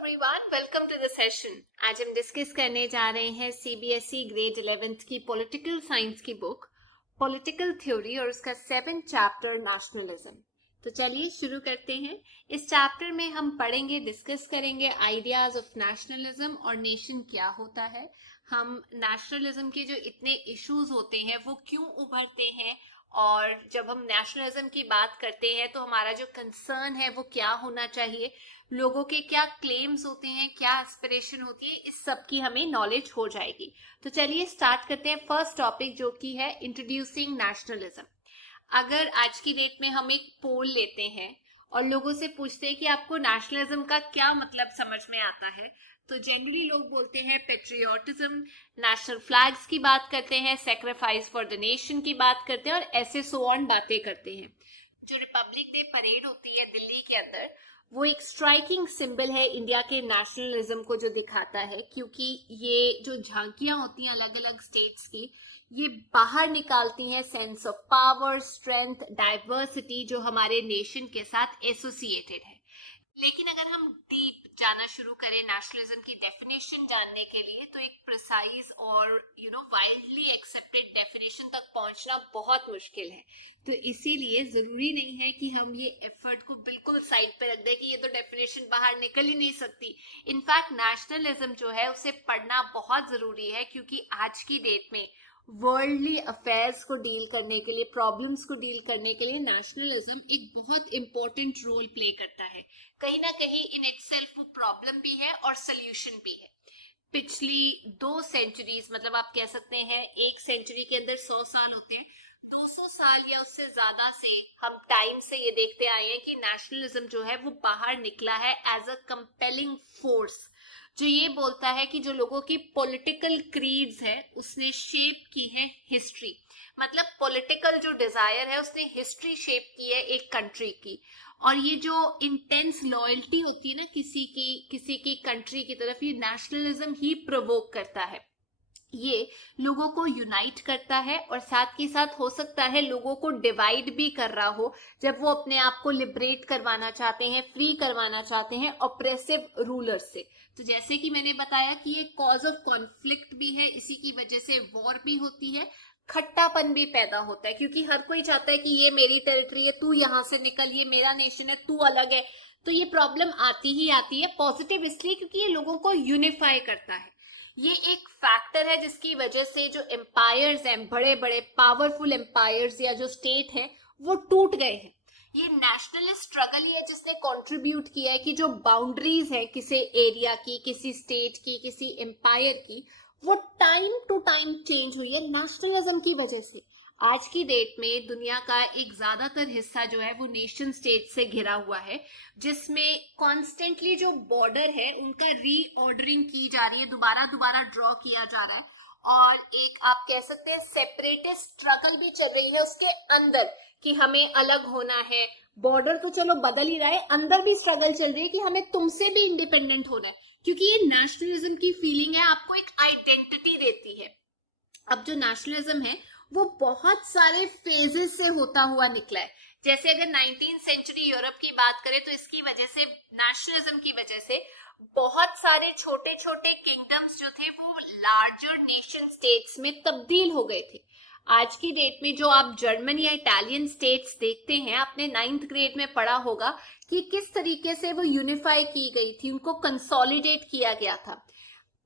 Everyone, welcome to the session. आज हम discuss करने जा रहे हैं सीबीएसई ग्रेड 11th की पॉलिटिकल साइंस की बुक पॉलिटिकल थ्योरी और उसका 7th चैप्टर नेशनलिज्म। तो चलिए शुरू करते हैं। इस चैप्टर में हम पढ़ेंगे, डिस्कस करेंगे आइडियाज ऑफ नेशनलिज्म और नेशन क्या होता है। हम नेशनलिज्म के जो इतने इश्यूज होते हैं वो क्यों उभरते हैं, और जब हम नेशनलिज्म की बात करते हैं तो हमारा जो कंसर्न है वो क्या होना चाहिए, लोगों के क्या क्लेम्स होते हैं, क्या एस्पिरेशन होती है, इस सब की हमें नॉलेज हो जाएगी। तो चलिए स्टार्ट करते हैं फर्स्ट टॉपिक जो कि है इंट्रोड्यूसिंग नेशनलिज्म। अगर आज की डेट में हम एक पोल लेते हैं और लोगों से पूछते हैं कि आपको नेशनलिज्म का क्या मतलब समझ में आता है, तो जनरली लोग बोलते हैं पेट्रियोटिज्म, नेशनल फ्लैग्स की बात करते हैं, सेक्रीफाइस फॉर द नेशन की बात करते हैं और ऐसे सो ऑन बातें करते हैं। जो रिपब्लिक डे परेड होती है दिल्ली के अंदर, वो एक स्ट्राइकिंग सिंबल है इंडिया के नेशनलिज्म को जो दिखाता है, क्योंकि ये जो झांकियां होती हैं अलग अलग स्टेट्स की, ये बाहर निकालती हैं sense of power, strength, diversity जो हमारे नेशन के साथ एसोसिएटेड है। लेकिन अगर हम डीप जाना शुरू करें नेशनलिज्म की डेफिनेशन जानने के लिए, तो एक प्रिसाइज और वाइडली एक्सेप्टेड डेफिनेशन तक पहुंचना बहुत मुश्किल है। तो इसीलिए जरूरी नहीं है कि हम ये एफर्ट को बिल्कुल साइड पे रख दें कि ये तो डेफिनेशन बाहर निकल ही नहीं सकती। इनफैक्ट नेशनलिज्म जो है उसे पढ़ना बहुत जरूरी है, क्योंकि आज की डेट में वर्ल्डली अफेयर्स को डील करने के लिए, प्रॉब्लम्स को डील करने के लिए नेशनलिज्म एक बहुत इंपॉर्टेंट रोल प्ले करता है। कहीं ना कहीं इन इटसेल्फ वो प्रॉब्लम भी है और सोल्यूशन भी है। पिछली 2 सेंचुरीज, मतलब आप कह सकते हैं एक सेंचुरी के अंदर 100 साल होते हैं, 200 साल या उससे ज्यादा से हम टाइम से ये देखते आए हैं कि नेशनलिज्म जो है वो बाहर निकला है एज अ कंपेलिंग फोर्स, जो ये बोलता है कि जो लोगों की पॉलिटिकल क्रीड्स है उसने शेप की है हिस्ट्री। मतलब पॉलिटिकल जो डिजायर है उसने हिस्ट्री शेप की है एक कंट्री की। और ये जो इंटेंस लॉयल्टी होती है ना किसी की कंट्री की तरफ, ये नेशनलिज्म ही प्रोवोक करता है। ये लोगों को यूनाइट करता है और साथ के साथ हो सकता है लोगों को डिवाइड भी कर रहा हो, जब वो अपने आप को लिबरेट करवाना चाहते हैं, फ्री करवाना चाहते हैं ऑप्रेसिव रूलर्स से। तो जैसे कि मैंने बताया कि ये कॉज ऑफ कॉन्फ्लिक्ट भी है, इसी की वजह से वॉर भी होती है, खट्टापन भी पैदा होता है, क्योंकि हर कोई चाहता है कि ये मेरी टेरिटरी है, तू यहां से निकल, ये मेरा नेशन है, तू अलग है। तो ये प्रॉब्लम आती ही आती है। पॉजिटिव इसलिए क्योंकि ये लोगों को यूनिफाई करता है। ये एक फैक्टर है जिसकी वजह से जो एम्पायर्स हैं, बड़े बड़े पावरफुल एम्पायर्स या जो स्टेट है, वो टूट गए हैं। ये नेशनलिस्ट स्ट्रगल ही है जिसने कंट्रीब्यूट किया है कि जो बाउंड्रीज है किसी एरिया की, किसी स्टेट की, किसी एम्पायर की, वो टाइम टू टाइम चेंज हुई है नेशनलिज्म की वजह से। आज की डेट में दुनिया का एक ज्यादातर हिस्सा जो है वो नेशन स्टेट से घिरा हुआ है, जिसमें कॉन्स्टेंटली जो बॉर्डर है उनका रीऑर्डरिंग की जा रही है, दोबारा दोबारा ड्रॉ किया जा रहा है, और एक आप कह सकते हैं सेपरेटिस्ट स्ट्रगल भी चल रही है उसके अंदर कि हमें अलग होना है। बॉर्डर तो चलो बदल ही रहा है, अंदर भी स्ट्रगल चल रही है कि हमें तुमसे भी इंडिपेंडेंट होना है, क्योंकि ये नेशनलिज्म की फीलिंग है, आपको एक आइडेंटिटी देती है। अब जो नेशनलिज्म है वो बहुत सारे फेजेस से होता हुआ निकला है। जैसे अगर 19th सेंचुरी यूरोप की बात करें तो इसकी वजह से, नेशनलिज्म की वजह से, बहुत सारे छोटे छोटे किंगडम्स जो थे वो लार्जर नेशन स्टेट्स में तब्दील हो गए थे। आज की डेट में जो आप जर्मन या इटालियन स्टेट्स देखते हैं, आपने 9th ग्रेड में पढ़ा होगा कि किस तरीके से वो यूनिफाई की गई थी, उनको कंसोलिडेट किया गया था।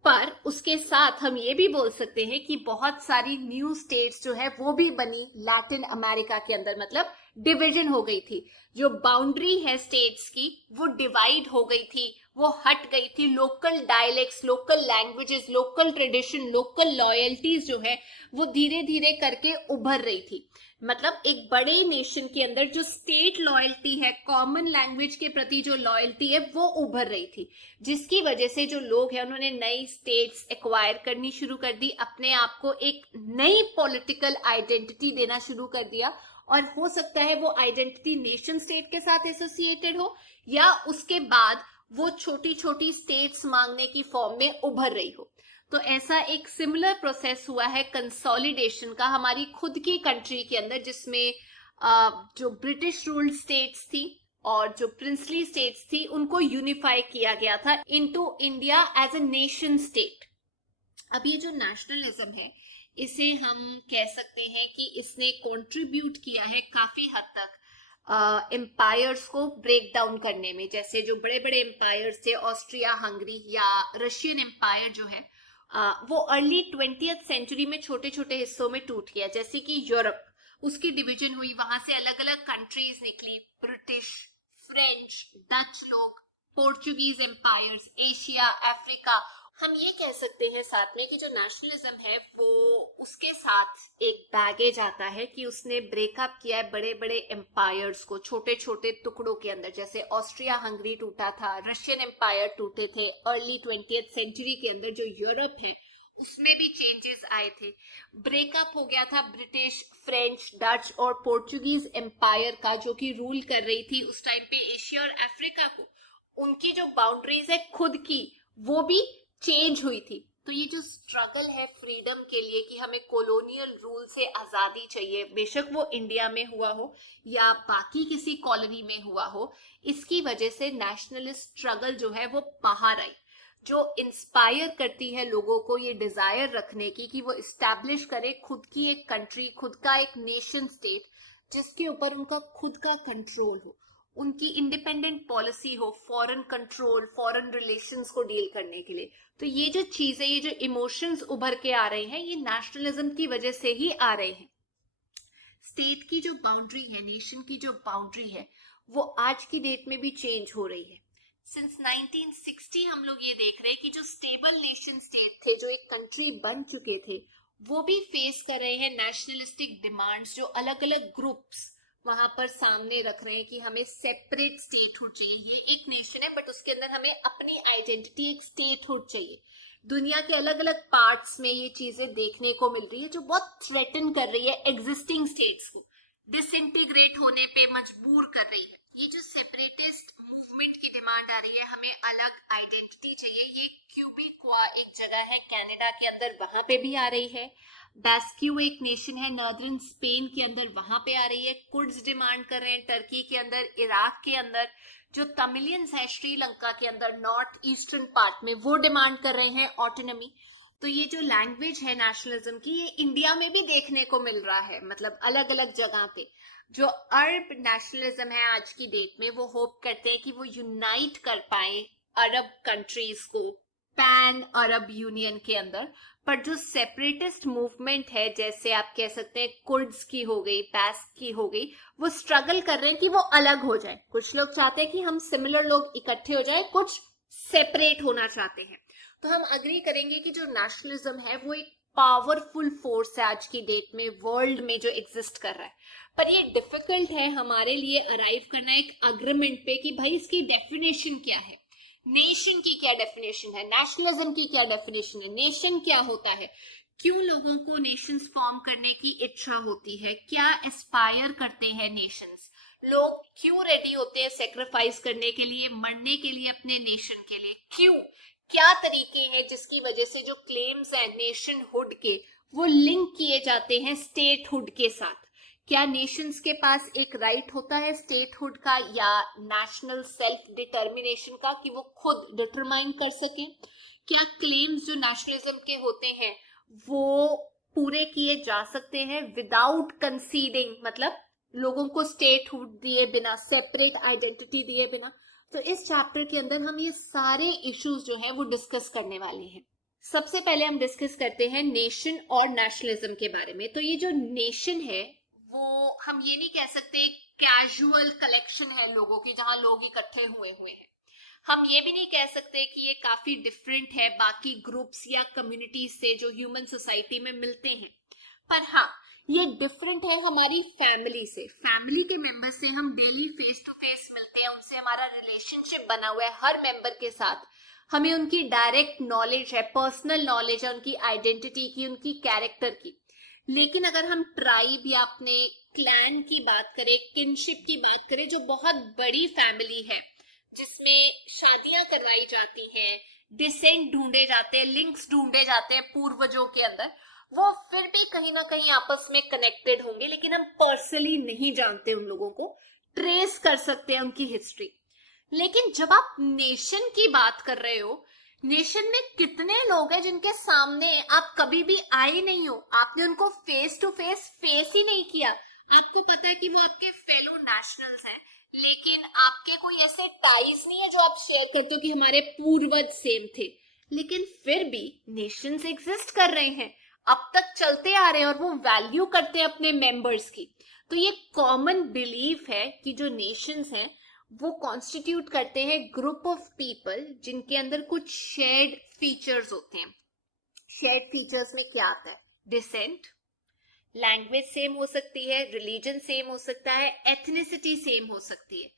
पर उसके साथ हम ये भी बोल सकते हैं कि बहुत सारी न्यू स्टेट्स जो है वो भी बनी लैटिन अमेरिका के अंदर, मतलब डिवीजन हो गई थी। जो बाउंड्री है स्टेट्स की वो डिवाइड हो गई थी, वो हट गई थी। Local dialects, local languages, local tradition, local loyalties जो है वो धीरे धीरे करके उभर रही थी। मतलब एक बड़े नेशन के अंदर जो स्टेट लॉयल्टी है, कॉमन लैंग्वेज के प्रति जो लॉयल्टी है, वो उभर रही थी, जिसकी वजह से जो लोग हैं उन्होंने नई स्टेट्स एक्वायर करनी शुरू कर दी, अपने आप को एक नई पॉलिटिकल आइडेंटिटी देना शुरू कर दिया। और हो सकता है वो आइडेंटिटी नेशन स्टेट के साथ एसोसिएटेड हो, या उसके बाद वो छोटी छोटी स्टेट्स मांगने की फॉर्म में उभर रही हो। तो ऐसा एक सिमिलर प्रोसेस हुआ है कंसोलिडेशन का हमारी खुद की कंट्री के अंदर, जिसमें जो ब्रिटिश रूल्ड स्टेट्स थी और जो प्रिंसली स्टेट्स थी उनको यूनिफाई किया गया था into India as a nation state. अब ये जो नेशनलिज्म है इसे हम कह सकते हैं कि इसने कंट्रीब्यूट किया है काफी हद तक एम्पायर्स को ब्रेक डाउन करने में। जैसे जो बड़े बड़े एम्पायर्स थे, ऑस्ट्रिया हंगरी या रशियन एम्पायर जो है वो अर्ली 20th सेंचुरी में छोटे छोटे हिस्सों में टूट गया। जैसे कि यूरोप, उसकी डिवीजन हुई, वहां से अलग अलग कंट्रीज निकली, ब्रिटिश, फ्रेंच, डच लोग, पोर्चुगीज एम्पायर्स, एशिया, अफ्रीका। हम ये कह सकते हैं साथ में कि जो नेशनलिज्म है वो उसके साथ एक बैगेज आता है कि उसने ब्रेकअप किया है बड़े बड़े एम्पायर्स को छोटे छोटे टुकड़ों के अंदर। जैसे ऑस्ट्रिया हंगरी टूटा था, रशियन एम्पायर टूटे थे अर्ली 20th सेंचुरी के अंदर। जो यूरोप है उसमें भी चेंजेस आए थे, ब्रेकअप हो गया था ब्रिटिश, फ्रेंच, डच और पोर्चुगीज एम्पायर का, जो कि रूल कर रही थी उस टाइम पे एशिया और अफ्रीका को। उनकी जो बाउंड्रीज है खुद की वो भी चेंज हुई थी। तो ये जो स्ट्रगल है फ्रीडम के लिए कि हमें कॉलोनियल रूल से आजादी चाहिए, बेशक वो इंडिया में हुआ हो या बाकी किसी कॉलोनी में हुआ हो, इसकी वजह से नेशनलिस्ट स्ट्रगल जो है वो बाहर आई, जो इंस्पायर करती है लोगों को ये डिजायर रखने की कि वो इस्टेब्लिश करे खुद की एक कंट्री, खुद का एक नेशन स्टेट जिसके ऊपर उनका खुद का कंट्रोल हो, उनकी इंडिपेंडेंट पॉलिसी हो, फॉरेन कंट्रोल, फॉरेन रिलेशंस को डील करने के लिए। तो ये जो चीजें, ये जो इमोशंस उभर के आ रहे हैं, ये नेशनलिज्म की वजह से ही आ रहे हैं। स्टेट की जो बाउंड्री है, नेशन की जो बाउंड्री है, वो आज की डेट में भी चेंज हो रही है। सिंस 1960 हम लोग ये देख रहे हैं कि जो स्टेबल नेशन स्टेट थे, जो एक कंट्री बन चुके थे, वो भी फेस कर रहे हैं नेशनलिस्टिक डिमांड्स, जो अलग अलग ग्रुप्स वहां पर सामने रख रहे हैं कि हमें सेपरेट स्टेटहुड चाहिए। ये एक नेशन है बट उसके अंदर हमें अपनी आइडेंटिटी, एक स्टेटहुड चाहिए। दुनिया के अलग अलग पार्ट्स में ये चीजें देखने को मिल रही है जो बहुत थ्रेटन कर रही है एग्जिस्टिंग स्टेट्स को, डिसइंटीग्रेट होने पे मजबूर कर रही है। ये जो सेपरेटिस्ट मूवमेंट की डिमांड आ रही है, हमें अलग आइडेंटिटी चाहिए, ये क्यूबिक्वा एक जगह है कनाडा के अंदर, वहां पे भी आ रही है। बेस्क्यू एक नेशन है नॉर्दर्न स्पेन के अंदर, वहां पे आ रही है। कुर्ड्स डिमांड कर रहे हैं टर्की के अंदर, इराक के अंदर। जो तमिलियंस है श्रीलंका के अंदर नॉर्थ ईस्टर्न पार्ट में, वो डिमांड कर रहे हैं ऑटोनॉमी। तो ये जो लैंग्वेज है नेशनलिज्म की, ये इंडिया में भी देखने को मिल रहा है, मतलब अलग अलग जगह पे। जो अरब नेशनलिज्म है आज की डेट में, वो होप करते हैं कि वो यूनाइट कर पाए अरब कंट्रीज को पैन अरब यूनियन के अंदर। पर जो सेपरेटिस्ट मूवमेंट है, जैसे आप कह सकते हैं कुर्ड्स की हो गई, बेस्क की हो गई, वो स्ट्रगल कर रहे हैं कि वो अलग हो जाए। कुछ लोग चाहते हैं कि हम सिमिलर लोग इकट्ठे हो जाए, कुछ सेपरेट होना चाहते हैं। तो हम अग्री करेंगे कि जो नेशनलिज्म है वो एक पावरफुल फोर्स है आज की डेट में वर्ल्ड में जो एग्जिस्ट कर रहा है। पर ये डिफिकल्ट है हमारे लिए अराइव करना एक अग्रीमेंट पे कि भाई इसकी डेफिनेशन क्या है, नेशन की क्या डेफिनेशन है, नेशनलिज्म की क्या डेफिनेशन है, नेशन क्या होता है, क्यों लोगों को नेशंस फॉर्म करने की इच्छा होती है, क्या एस्पायर करते हैं नेशंस, लोग क्यों रेडी होते हैं सेक्रीफाइस करने के लिए, मरने के लिए अपने नेशन के लिए, क्यों, क्या तरीके हैं जिसकी वजह से जो क्लेम्स हैं नेशनहुड के वो लिंक किए जाते हैं स्टेटहुड के साथ। क्या नेशंस के पास एक राइट होता है स्टेटहुड का या नेशनल सेल्फ डिटर्मिनेशन का कि वो खुद डिटरमाइन कर सकें? क्या क्लेम्स जो नेशनलिज्म के होते हैं वो पूरे किए जा सकते हैं विदाउट कंसीडिंग, मतलब लोगों को स्टेटहुड दिए बिना, सेपरेट आइडेंटिटी दिए बिना? तो इस चैप्टर के अंदर हम ये सारे इश्यूज जो हैं वो डिस्कस करने वाले हैं। सबसे पहले हम डिस्कस करते हैं नेशन और नेशनलिज्म के बारे में। तो ये जो नेशन है वो हम ये नहीं कह सकते कैजुअल कलेक्शन है लोगों की जहां लोग इकट्ठे हुए हैं। हम ये भी नहीं कह सकते कि ये काफी डिफरेंट है बाकी ग्रुप्स या कम्युनिटीज से जो ह्यूमन सोसाइटी में मिलते हैं। पर हाँ, ये डिफरेंट है हमारी फैमिली से। फैमिली के मेंबर से हम डेली फेस टू फेस मिलते हैं, उनसे हमारा रिलेशनशिप बना हुआ है हर मेंबर के साथ। हमें उनकी डायरेक्ट नॉलेज है, पर्सनल नॉलेज है उनकी आइडेंटिटी की, उनकी कैरेक्टर की। लेकिन अगर हम ट्राइब या अपने क्लैन की बात करें, किनशिप की बात करें, जो बहुत बड़ी फैमिली है जिसमें शादियां करवाई जाती हैं, डिसेंट ढूंढे जाते हैं, लिंक्स ढूंढे जाते हैं पूर्वजों के अंदर, वो फिर भी कहीं ना कहीं आपस में कनेक्टेड होंगे, लेकिन हम पर्सनली नहीं जानते उन लोगों को। ट्रेस कर सकते हैं उनकी हिस्ट्री। लेकिन जब आप नेशन की बात कर रहे हो, नेशन में कितने लोग हैं जिनके सामने आप कभी भी आए नहीं हो, आपने उनको फेस टू फेस ही नहीं किया। आपको पता है कि वो आपके फेलो नेशनल्स हैं, लेकिन आपके कोई ऐसे टाइज नहीं है जो आप शेयर करते हो कि हमारे पूर्वज सेम थे, लेकिन फिर भी नेशंस एग्जिस्ट कर रहे हैं, अब तक चलते आ रहे हैं और वो वैल्यू करते हैं अपने मेंबर्स की। तो ये कॉमन बिलीफ है कि जो नेशंस हैं वो कॉन्स्टिट्यूट करते हैं ग्रुप ऑफ पीपल जिनके अंदर कुछ शेयर्ड फीचर्स होते हैं। शेयर्ड फीचर्स में क्या आता है? डिसेंट, लैंग्वेज सेम हो सकती है, रिलीजन सेम हो सकता है, एथनिसिटी सेम हो सकती है,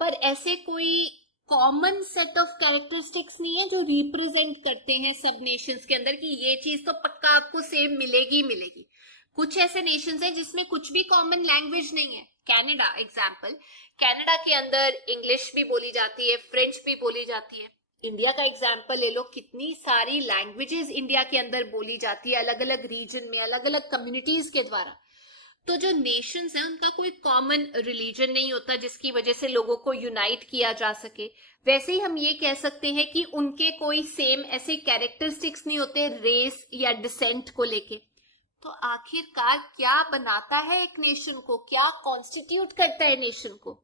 पर ऐसे कोई कॉमन सेट ऑफ कैरेक्टरिस्टिक्स नहीं है जो रिप्रेजेंट करते हैं सब नेशंस के अंदर कि ये चीज तो पक्का आपको सेम मिलेगी मिलेगी। कुछ ऐसे नेशंस हैं जिसमें कुछ भी कॉमन लैंग्वेज नहीं है। कनाडा एग्जाम्पल, कनाडा के अंदर इंग्लिश भी बोली जाती है, फ्रेंच भी बोली जाती है। इंडिया का एग्जाम्पल ले लो, कितनी सारी लैंग्वेजेस इंडिया के अंदर बोली जाती है, अलग अलग रीजन में, अलग अलग कम्युनिटीज के द्वारा। तो जो नेशंस हैं उनका कोई कॉमन रिलीजन नहीं होता जिसकी वजह से लोगों को यूनाइट किया जा सके। वैसे ही हम ये कह सकते हैं कि उनके कोई सेम ऐसे कैरेक्टरिस्टिक्स नहीं होते रेस या डिसेंट को लेके। तो आखिरकार क्या बनाता है एक नेशन को, क्या कॉन्स्टिट्यूट करता है नेशन को?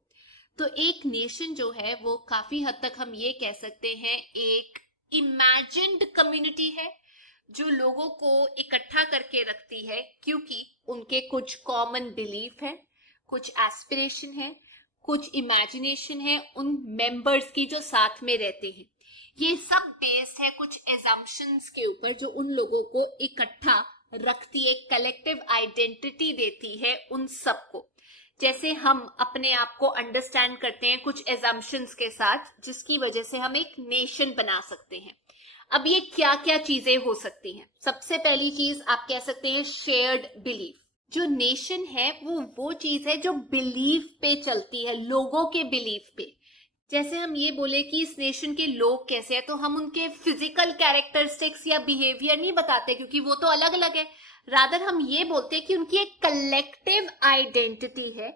तो एक नेशन जो है वो काफी हद तक हम ये कह सकते हैं एक इमेजिन्ड कम्युनिटी है जो लोगों को इकट्ठा करके रखती है, क्योंकि उनके कुछ कॉमन बिलीफ है, कुछ एस्पिरेशन है, कुछ इमेजिनेशन है उन मेंबर्स की जो साथ में रहते हैं। ये सब बेस्ड है कुछ एजम्पशंस के ऊपर जो उन लोगों को इकट्ठा रखती है, कलेक्टिव आइडेंटिटी देती है उन सबको। जैसे हम अपने आप को अंडरस्टैंड करते हैं कुछ एजम्पशंस के साथ, जिसकी वजह से हम एक नेशन बना सकते हैं। अब ये क्या क्या चीजें हो सकती हैं? सबसे पहली चीज आप कह सकते हैं शेयर्ड बिलीफ। जो नेशन है वो चीज है जो बिलीफ पे चलती है, लोगों के बिलीफ पे। जैसे हम ये बोले कि इस नेशन के लोग कैसे हैं, तो हम उनके फिजिकल कैरेक्टरिस्टिक्स या बिहेवियर नहीं बताते क्योंकि वो तो अलग अलग है। रादर हम ये बोलते हैं कि उनकी एक कलेक्टिव आइडेंटिटी है,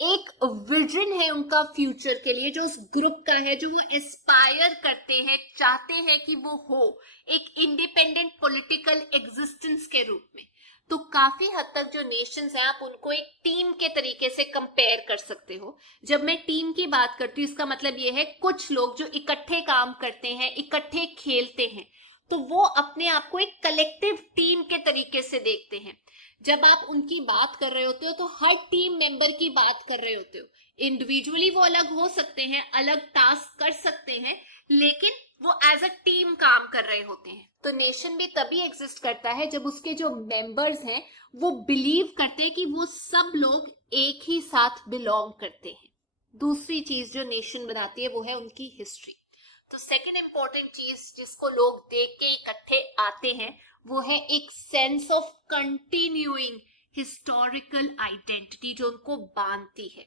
एक विजन है उनका फ्यूचर के लिए जो उस ग्रुप का है, जो वो एस्पायर करते हैं, चाहते हैं कि वो हो एक इंडिपेंडेंट पॉलिटिकल एग्जिस्टेंस के रूप में। तो काफी हद तक जो नेशंस हैं आप उनको एक टीम के तरीके से कंपेयर कर सकते हो। जब मैं टीम की बात करती हूँ इसका मतलब ये है कुछ लोग जो इकट्ठे काम करते हैं, इकट्ठे खेलते हैं, तो वो अपने आप को एक कलेक्टिव टीम के तरीके से देखते हैं। जब आप उनकी बात कर रहे होते हो तो हर टीम मेंबर की बात कर रहे होते हो। इंडिविजुअली वो अलग हो सकते हैं, अलग टास्क कर सकते हैं, लेकिन वो एज अ टीम काम कर रहे होते हैं। तो नेशन भी तभी एग्जिस्ट करता है जब उसके जो मेंबर्स हैं वो बिलीव करते हैं कि वो सब लोग एक ही साथ बिलोंग करते हैं। दूसरी चीज जो नेशन बनाती है वो है उनकी हिस्ट्री। तो सेकंड इंपॉर्टेंट चीज जिसको लोग देख के इकट्ठे आते हैं वो है एक sense of continuing historical identity जो उनको बांधती है।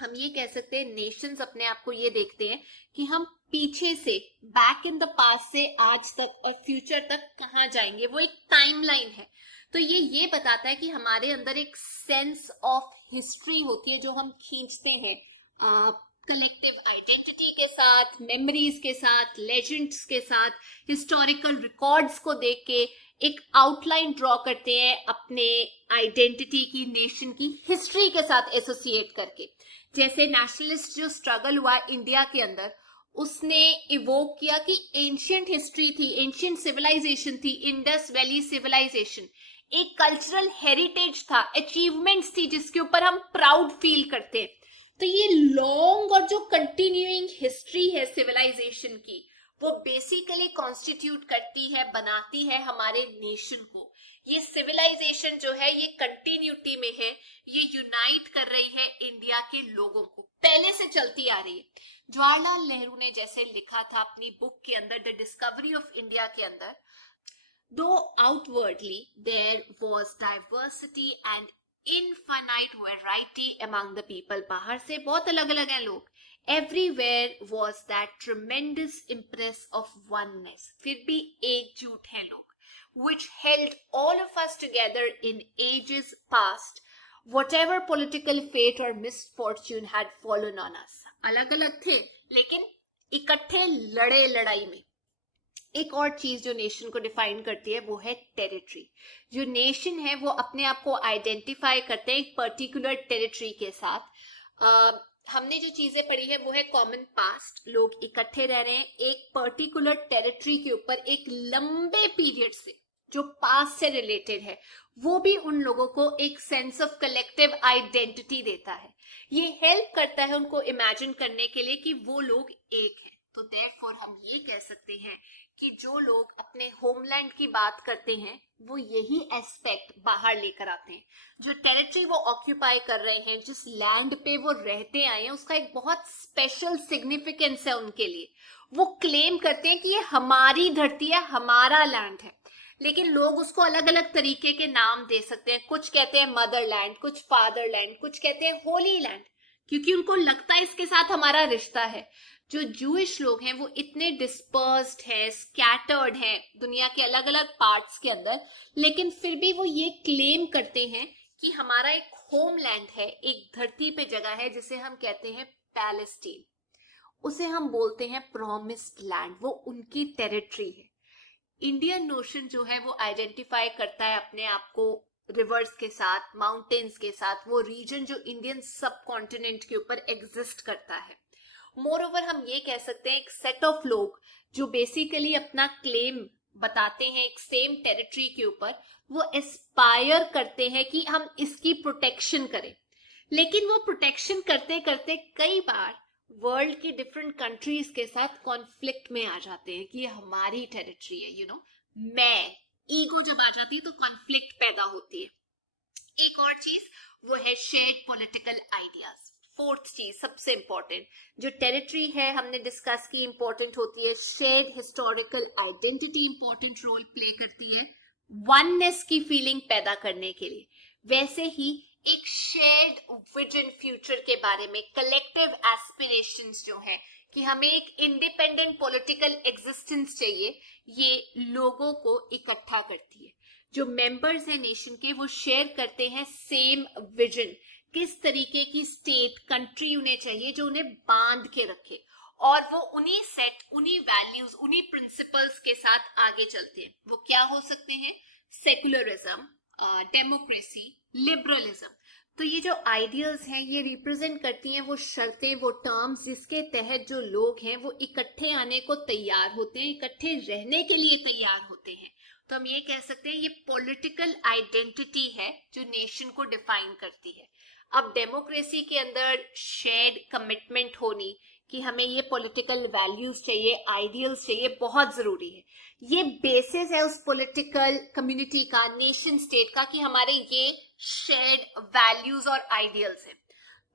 हम ये कह सकते हैं नेशंस अपने आप को ये देखते हैं कि हम पीछे से, बैक इन द पास्ट से आज तक और फ्यूचर तक कहाँ जाएंगे, वो एक टाइमलाइन है। तो ये बताता है कि हमारे अंदर एक सेंस ऑफ हिस्ट्री होती है जो हम खींचते हैं कलेक्टिव आइडेंटिटी के साथ, मेमोरीज के साथ, लेजेंड्स के साथ, हिस्टोरिकल रिकॉर्ड्स को देख के एक आउटलाइन ड्रॉ करते हैं अपने आइडेंटिटी की, नेशन की हिस्ट्री के साथ एसोसिएट करके। जैसे नेशनलिस्ट जो स्ट्रगल हुआ इंडिया के अंदर, उसने इवोक किया कि एंशियंट हिस्ट्री थी, एंशियंट सिविलाइजेशन थी, इंडस वैली सिविलाइजेशन एक कल्चरल हेरिटेज था, अचीवमेंट्स थी जिसके ऊपर हम प्राउड फील करते हैं। तो ये लॉन्ग और जो कंटिन्यूइंग हिस्ट्री है सिविलाइजेशन की, वो बेसिकली कॉन्स्टिट्यूट करती है, बनाती है हमारे नेशन को। ये सिविलाइजेशन जो है ये कंटिन्यूटी में है, ये यूनाइट कर रही है इंडिया के लोगों को, पहले से चलती आ रही है। जवाहरलाल नेहरू ने जैसे लिखा था अपनी बुक के अंदर द डिस्कवरी ऑफ इंडिया के अंदर, though outwardly there was diversity and infinite variety among the people, बाहर से बहुत अलग अलग हैं लोग, everywhere was that tremendous impress of oneness, फिर भी एकजुट है लोग, which held all of us together in ages past, whatever political fate or misfortune had fallen on us. अलग अलग थे लेकिन इकट्ठे लड़े लड़ाई में। एक और चीज जो नेशन को डिफाइन करती है वो है टेरिटरी। जो नेशन है वो अपने आप को आइडेंटिफाई करते हैं एक पर्टिकुलर टेरिटरी के साथ। हमने जो चीजें पढ़ी है वो है कॉमन पास्ट, लोग इकट्ठे रह रहे हैं एक पर्टिकुलर टेरिटरी के ऊपर एक लंबे पीरियड से, जो पास्ट से रिलेटेड है। वो भी उन लोगों को एक सेंस ऑफ कलेक्टिव आइडेंटिटी देता है। ये हेल्प करता है उनको इमेजिन करने के लिए कि वो लोग एक हैं। तो देयरफॉर हम ये कह सकते हैं कि जो लोग अपने होमलैंड की बात करते हैं वो यही एस्पेक्ट बाहर लेकर आते हैं। जो टेरिटरी वो ऑक्यूपाई कर रहे हैं, जिस लैंड पे वो रहते आए हैं, उसका एक बहुत स्पेशल सिग्निफिकेंस है उनके लिए। वो क्लेम करते हैं कि ये हमारी धरती है, हमारा लैंड है। लेकिन लोग उसको अलग अलग तरीके के नाम दे सकते हैं। कुछ कहते हैं मदरलैंड, कुछ फादरलैंड, कुछ कहते हैं होली लैंड, क्योंकि उनको लगता है इसके साथ हमारा रिश्ता है। जो जूइश लोग हैं वो इतने डिस्पर्स्ड हैं, स्कैटर्ड हैं दुनिया के अलग अलग पार्ट्स के अंदर, लेकिन फिर भी वो ये क्लेम करते हैं कि हमारा एक होमलैंड है, एक धरती पे जगह है जिसे हम कहते हैं पैलेस्टीन। उसे हम बोलते हैं प्रॉमिस्ड लैंड, वो उनकी टेरिटरी है। इंडियन नोशन जो है वो आइडेंटिफाई करता है अपने आप को रिवर्स के साथ, माउंटेन्स के साथ, वो रीजन जो इंडियन सब कॉन्टिनेंट के ऊपर एग्जिस्ट करता है। मोर ओवर हम ये कह सकते हैं एक सेट ऑफ लोग जो बेसिकली अपना क्लेम बताते हैं एक सेम टेरिटरी के ऊपर, वो एस्पायर करते हैं कि हम इसकी प्रोटेक्शन करें। लेकिन वो प्रोटेक्शन करते करते कई बार वर्ल्ड की डिफरेंट कंट्रीज के साथ कॉन्फ्लिक्ट में आ जाते हैं कि ये हमारी टेरिटरी है, मैं ईगो जब आ जाती है तो कॉन्फ्लिक्ट पैदा होती है। एक और चीज वो है शेयर्ड पॉलिटिकल आइडियाज। फोर्थ चीज सबसे इंपॉर्टेंट, जो टेरिटरी है हमने डिस्कस की, इंपॉर्टेंट होती है। Shared historical identity important role play करती है वननेस की फीलिंग पैदा करने के लिए। वैसे ही एक शेयर्ड विजन फ्यूचर के बारे में, कलेक्टिव एस्पिरेशंस जो है कि हमें एक इंडिपेंडेंट पॉलिटिकल एग्जिस्टेंस चाहिए, ये लोगों को इकट्ठा करती है। जो मेंबर्स हैं नेशन के वो शेयर करते हैं सेम विजन, किस तरीके की स्टेट कंट्री उन्हें चाहिए जो उन्हें बांध के रखे, और वो उन्हीं सेट, उन्हीं वैल्यूज, उन्हीं प्रिंसिपल्स के साथ आगे चलते हैं। वो क्या हो सकते हैं? Secularism, democracy, liberalism. तो ये जो आइडियल्स हैं ये रिप्रेजेंट करती हैं वो शर्तें, वो टर्म्स जिसके तहत जो लोग हैं वो इकट्ठे आने को तैयार होते हैं, इकट्ठे रहने के लिए तैयार होते हैं। तो हम ये कह सकते हैं ये पॉलिटिकल आइडेंटिटी है जो नेशन को डिफाइन करती है। अब डेमोक्रेसी के अंदर शेयर्ड कमिटमेंट होनी कि हमें ये पॉलिटिकल वैल्यूज चाहिए, आइडियल्स चाहिए, बहुत जरूरी है। ये बेसिस है उस पॉलिटिकल कम्युनिटी का, नेशन स्टेट का, कि हमारे ये शेयर्ड वैल्यूज और आइडियल्स हैं।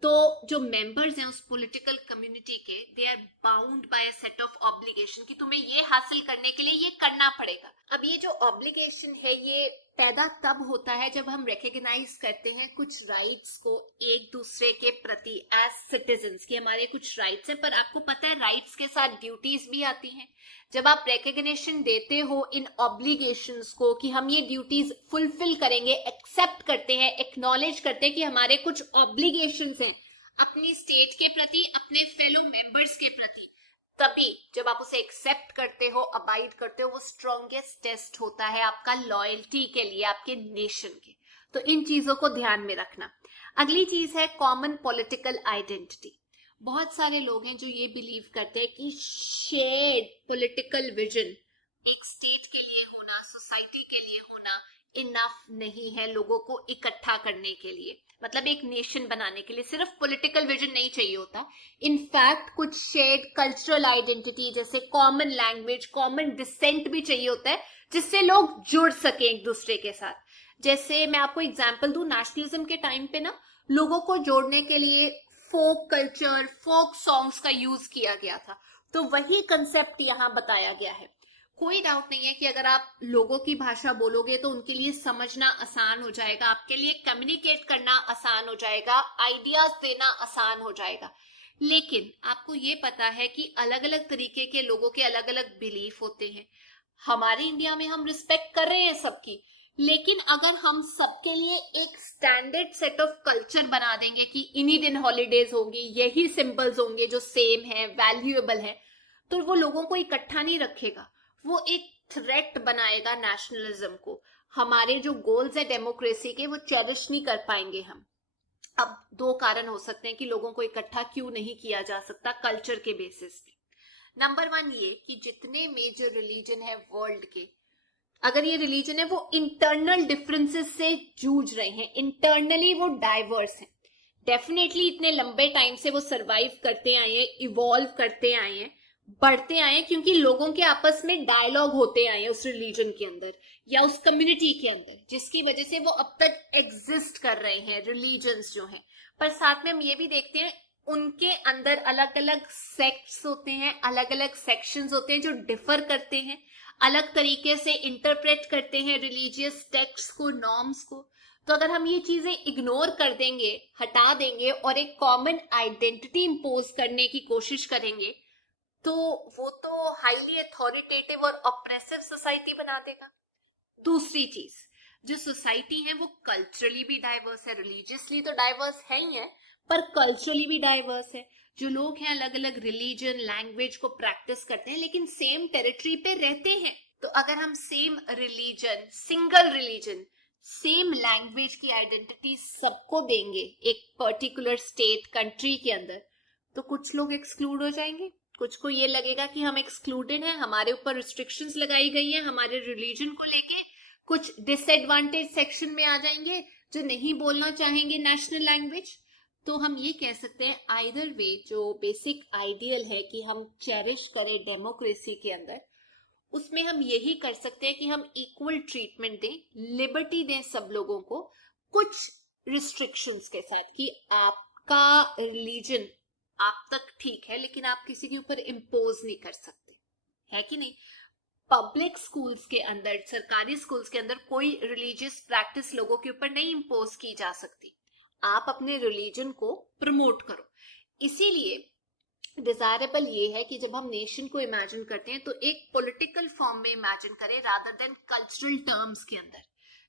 तो जो मेंबर्स हैं उस पॉलिटिकल कम्युनिटी के, they are bound by a set of obligation कि तुम्हें ये हासिल करने के लिए ये करना पड़ेगा। अब ये जो ऑब्लिगेशन है ये पैदा तब होता है जब हम रिकॉग्नाइज करते हैं कुछ राइट्स को एक दूसरे के प्रति एज सिटीजन्स, कि हमारे कुछ राइट्स हैं। पर आपको पता है राइट्स के साथ ड्यूटीज भी आती हैं। जब आप रिकॉग्निशन देते हो इन ऑब्लिगेशंस को कि हम ये ड्यूटीज फुलफिल करेंगे, एक्सेप्ट करते हैं, एक्नॉलेज करते हैं कि हमारे कुछ ऑब्लिगेशंस हैं अपनी स्टेट के प्रति, अपने फेलो मेंबर्स के प्रति, तभी जब आप उसे एक्सेप्ट करते हो, अबाइड करते हो, वो स्ट्रॉन्गेस्ट टेस्ट होता है आपका लॉयल्टी के लिए, आपके नेशन के। तो इन चीजों को ध्यान में रखना। अगली चीज है कॉमन पॉलिटिकल आइडेंटिटी। बहुत सारे लोग हैं जो ये बिलीव करते हैं कि शेयर्ड पॉलिटिकल विजन एक स्टेट के लिए होना, सोसाइटी के लिए होना इनफ नहीं है लोगों को इकट्ठा करने के लिए। मतलब एक नेशन बनाने के लिए सिर्फ पॉलिटिकल विजन नहीं चाहिए होता। इनफैक्ट कुछ शेयर्ड कल्चरल आइडेंटिटी जैसे कॉमन लैंग्वेज, कॉमन डिसेंट भी चाहिए होता है जिससे लोग जुड़ सके एक दूसरे के साथ। जैसे मैं आपको एग्जांपल दूं, नेशनलिज्म के टाइम पे ना लोगों को जोड़ने के लिए फोक कल्चर, फोक सॉन्ग्स का यूज किया गया था। तो वही कंसेप्ट यहाँ बताया गया है। कोई डाउट नहीं है कि अगर आप लोगों की भाषा बोलोगे तो उनके लिए समझना आसान हो जाएगा, आपके लिए कम्युनिकेट करना आसान हो जाएगा, आइडियाज देना आसान हो जाएगा। लेकिन आपको ये पता है कि अलग अलग तरीके के लोगों के अलग अलग बिलीफ होते हैं। हमारे इंडिया में हम रिस्पेक्ट कर रहे हैं सबकी, लेकिन अगर हम सबके लिए एक स्टैंडर्ड सेट ऑफ कल्चर बना देंगे कि इन्हीं दिन हॉलीडेज होंगी, यही सिंबल्स होंगे जो सेम है, वैल्यूएबल है, तो वो लोगों को इकट्ठा नहीं रखेगा, वो एक थ्रेट बनाएगा नेशनलिज्म को। हमारे जो गोल्स है डेमोक्रेसी के वो चेरिश नहीं कर पाएंगे हम। अब दो कारण हो सकते हैं कि लोगों को इकट्ठा क्यों नहीं किया जा सकता कल्चर के बेसिस पे। नंबर वन ये कि जितने मेजर रिलीजन है वर्ल्ड के, अगर ये रिलीजन है वो इंटरनल डिफरेंसेस से जूझ रहे हैं, इंटरनली वो डाइवर्स हैं। डेफिनेटली इतने लंबे टाइम से वो सरवाइव करते आए हैं, इवॉल्व करते आए हैं, बढ़ते आए हैं, क्योंकि लोगों के आपस में डायलॉग होते आए हैं उस रिलीजन के अंदर या उस कम्युनिटी के अंदर, जिसकी वजह से वो अब तक एग्जिस्ट कर रहे हैं रिलीजन्स जो हैं। पर साथ में हम ये भी देखते हैं उनके अंदर अलग अलग सेक्ट्स होते हैं, अलग अलग सेक्शंस होते हैं जो डिफर करते हैं, अलग तरीके से इंटरप्रेट करते हैं रिलीजियस टेक्स्ट को, नॉर्म्स को। तो अगर हम ये चीजें इग्नोर कर देंगे, हटा देंगे और एक कॉमन आइडेंटिटी इंपोज करने की कोशिश करेंगे, तो वो तो हाईली अथॉरिटेटिव और ऑप्रेसिव सोसाइटी बना देगा। दूसरी चीज, जो सोसाइटी है वो कल्चरली भी डाइवर्स है, रिलीजियसली तो डाइवर्स है ही है, पर कल्चरली भी डाइवर्स है। जो लोग हैं अलग अलग रिलीजन, लैंग्वेज को प्रैक्टिस करते हैं, लेकिन सेम टेरिटरी पे रहते हैं। तो अगर हम same religion, single religion, same language की आइडेंटिटी सबको देंगे एक पर्टिकुलर स्टेट, कंट्री के अंदर, तो कुछ लोग एक्सक्लूड हो जाएंगे, कुछ को ये लगेगा कि हम एक्सक्लूडेड हैं, हमारे ऊपर रिस्ट्रिक्शंस लगाई गई हैं हमारे रिलीजन को लेके। कुछ डिसएडवांटेज सेक्शन में आ जाएंगे जो नहीं बोलना चाहेंगे नेशनल लैंग्वेज। तो हम ये कह सकते हैं आइदर वे, जो बेसिक आइडियल है कि हम चेरिश करें डेमोक्रेसी के अंदर, उसमें हम यही कर सकते हैं कि हम इक्वल ट्रीटमेंट दें, लिबर्टी दें सब लोगों को, कुछ रिस्ट्रिक्शंस के साथ कि आपका रिलीजन आप तक ठीक है, लेकिन आप किसी के ऊपर इम्पोज नहीं कर सकते, है कि नहीं। पब्लिक स्कूल्स के अंदर, सरकारी स्कूल्स के अंदर कोई रिलीजियस प्रैक्टिस लोगों के ऊपर नहीं इम्पोज की जा सकती। आप अपने रिलीजन को प्रमोट करो। इसीलिए डिजायरेबल ये है कि जब हम नेशन को इमेजिन करते हैं तो एक पॉलिटिकल फॉर्म में इमेजिन करें रादर देन कल्चरल टर्म्स के अंदर।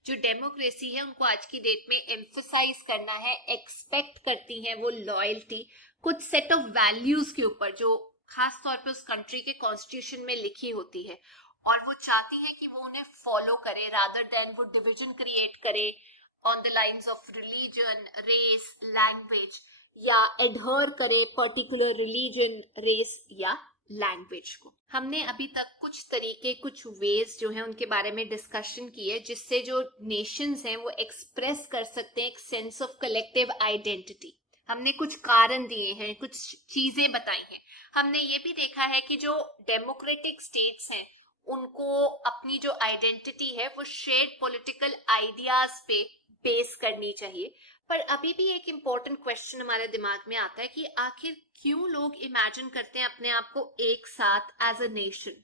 जो डेमोक्रेसी है उनको आज की डेट में एम्फसाइज करना है, एक्सपेक्ट करती हैं वो लॉयल्टी कुछ सेट ऑफ वैल्यूज के ऊपर जो खास तौर पे उस कंट्री के कॉन्स्टिट्यूशन में लिखी होती है, और वो चाहती है कि वो उन्हें फॉलो करे रादर देन वो डिविजन क्रिएट करे on the lines of religion, race, language, या एडहर करे पर्टिकुलर रिलीजन, रेस या लैंग्वेज को। हमने अभी तक कुछ तरीके, कुछ वेज जो है उनके बारे में डिस्कशन की है, जिससे जो नेशंस हैं वो एक्सप्रेस कर सकते हैं एक सेंस ऑफ कलेक्टिव आइडेंटिटी। हमने कुछ कारण दिए हैं, कुछ चीजें बताई हैं। हमने ये भी देखा है कि जो डेमोक्रेटिक स्टेट्स हैं उनको अपनी जो आइडेंटिटी है वो शेयर्ड पॉलिटिकल आइडियाज पे बेस करनी चाहिए। पर अभी भी एक इम्पोर्टेंट क्वेश्चन हमारे दिमाग में आता है कि आखिर क्यों लोग इमेजिन करते हैं अपने आप को एक साथ एज अ नेशन,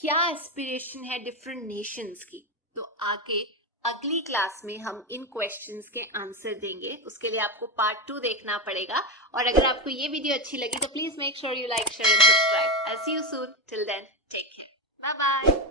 क्या एस्पिरेशन है डिफरेंट नेशंस की। तो आगे अगली क्लास में हम इन क्वेश्चंस के आंसर देंगे, उसके लिए आपको पार्ट 2 देखना पड़ेगा। और अगर आपको ये वीडियो अच्छी लगी तो please make sure you like, share and subscribe. I see you soon, till then take care, bye bye.